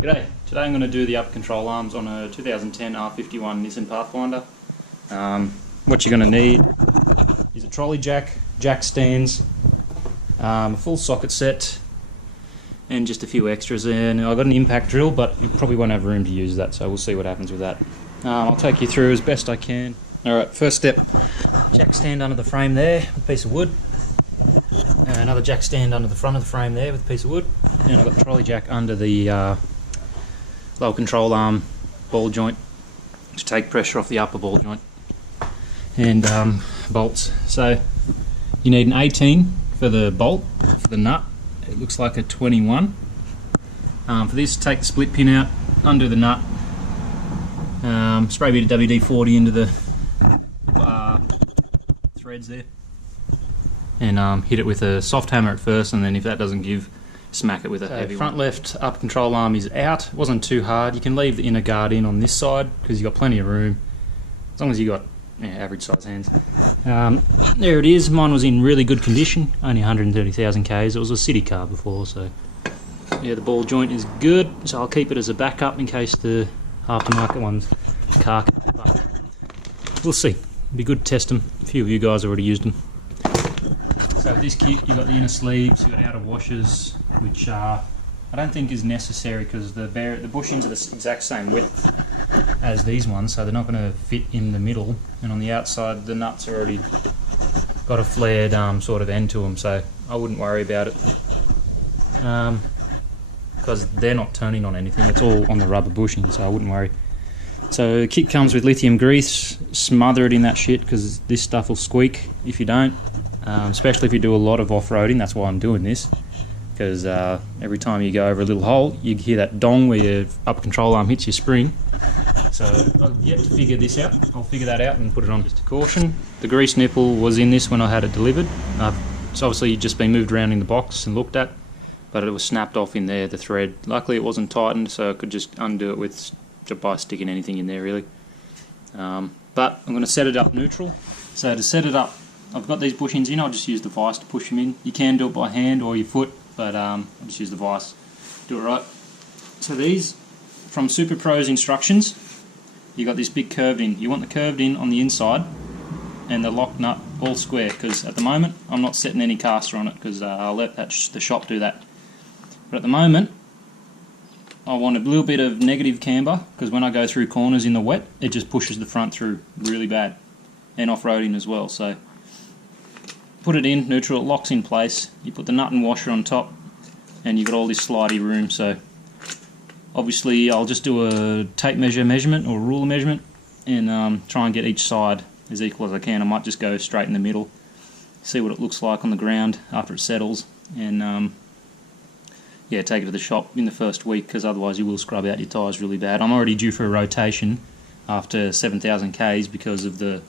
G'day, today I'm going to do the upper control arms on a 2010 r51 Nissan Pathfinder. What you're going to need is a trolley jack, jack stands, a full socket set, and just a few extras there. Now I've got an impact drill, but you probably won't have room to use that, so we'll see what happens with that. I'll take you through as best I can. Alright, first step, jack stand under the frame there with a piece of wood. Another jack stand under the front of the frame there with a piece of wood. And I've got the trolley jack under the lower control arm ball joint to take pressure off the upper ball joint. And bolts. So you need an 18 for the bolt, for the nut. It looks like a 21. For this, take the split pin out, undo the nut, spray a bit of d40 into the threads there, and hit it with a soft hammer at first, and then if that doesn't give, smack it with a heavy front one. Left upper control arm is out. It wasn't too hard. You can leave the inner guard in on this side because you've got plenty of room, as long as you've got average size hands. There it is. Mine was in really good condition, only 130,000 Ks. It was a city car before, so yeah, the ball joint is good, so I'll keep it as a backup in case the aftermarket one's car. But we'll see. It'd be good to test them. A few of you guys already used them. So with this kit, you've got the inner sleeves, you've got outer washers, which I don't think is necessary because the bushings are the exact same width as these ones, so they're not going to fit in the middle. And on the outside, the nuts are already got a flared sort of end to them, so I wouldn't worry about it because they're not turning on anything. It's all on the rubber bushing, so I wouldn't worry. So the kit comes with lithium grease. Smother it in that shit because this stuff will squeak if you don't. Especially if you do a lot of off-roading. That's why I'm doing this, because every time you go over a little hole you hear that dong where your upper control arm hits your spring. So I've yet to figure this out. I'll figure that out and put it on. Just a caution, the grease nipple was in this when I had it delivered. It's obviously just been moved around in the box and looked at, but it was snapped off in there, the thread. Luckily it wasn't tightened, so I could just undo it by sticking anything in there really. But I'm going to set it up neutral. So to set it up, I've got these bushings in. I'll just use the vise to push them in. You can do it by hand or your foot, but I'll just use the vise. Do it right. So these, from Super Pro's instructions, you got this big curved in. You want the curved in on the inside and the lock nut all square, because at the moment I'm not setting any caster on it because I'll let the shop do that. But at the moment I want a little bit of negative camber, because when I go through corners in the wet it just pushes the front through really bad, and off-roading as well. So put it in neutral, it locks in place. You put the nut and washer on top and you've got all this slidey room. So obviously I'll just do a tape measurement or a ruler measurement and try and get each side as equal as I can. I might just go straight in the middle, see what it looks like on the ground after it settles, and yeah, take it to the shop in the first week, because otherwise you will scrub out your tyres really bad. I'm already due for a rotation after 7,000 Ks because of the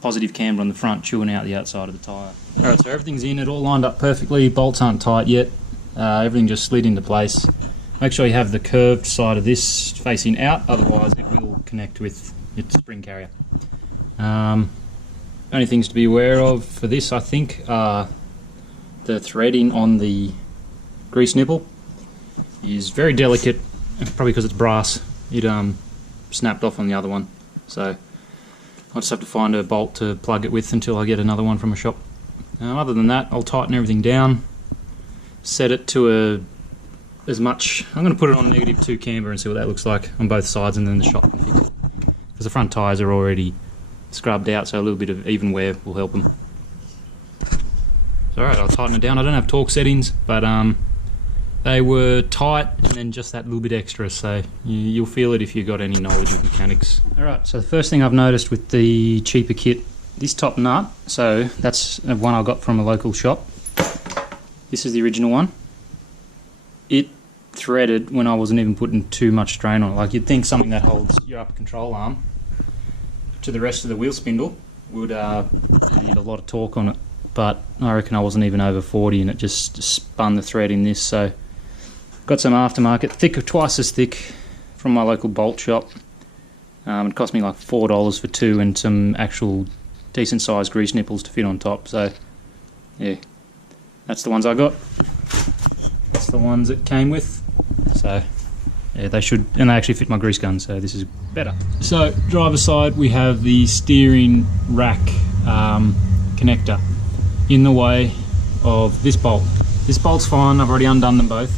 positive camber on the front chewing out the outside of the tyre. Alright, so everything's in, it all lined up perfectly, bolts aren't tight yet, everything just slid into place. Make sure you have the curved side of this facing out, otherwise it will connect with its spring carrier. Only things to be aware of for this, I think, are the threading on the grease nipple is very delicate, probably because it's brass. It snapped off on the other one, so I'll just have to find a bolt to plug it with until I get another one from a shop. Other than that, I'll tighten everything down, set it to as much. I'm going to put it on -2 camber and see what that looks like on both sides, and then the shop can fix it. Because the front tyres are already scrubbed out, so a little bit of even wear will help them. So alright, I'll tighten it down. I don't have torque settings, but they were tight and then just that little bit extra, so you'll feel it if you've got any knowledge of mechanics. Alright, so the first thing I've noticed with the cheaper kit, this top nut, so that's one I got from a local shop. This is the original one. It threaded when I wasn't even putting too much strain on it. Like, you'd think something that holds your upper control arm to the rest of the wheel spindle would need a lot of torque on it, but I reckon I wasn't even over 40 and it just spun the thread in this. So got some aftermarket, thicker, twice as thick, from my local bolt shop. It cost me like $4 for two, and some actual decent sized grease nipples to fit on top. So yeah, that's the ones I got. That's the ones it came with. So yeah, they should, and they actually fit my grease gun, so this is better. So driver's side, we have the steering rack connector in the way of this bolt. This bolt's fine, I've already undone them both.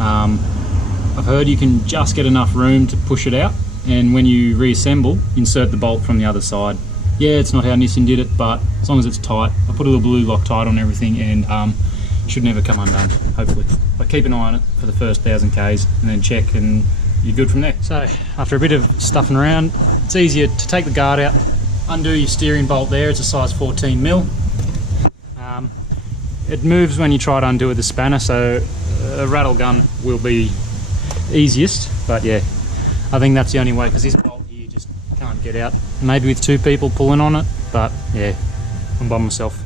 I've heard you can just get enough room to push it out, and when you reassemble, insert the bolt from the other side. Yeah, it's not how Nissan did it, but as long as it's tight, I put a little blue Loctite on everything, and it should never come undone, hopefully. But keep an eye on it for the first 1000 Ks, and then check, and you're good from there. So after a bit of stuffing around, it's easier to take the guard out, undo your steering bolt there. It's a size 14mm. It moves when you try to undo with the spanner, so a rattle gun will be easiest, but yeah, I think that's the only way, because this bolt here just can't get out. Maybe with two people pulling on it, but yeah, I'm by myself.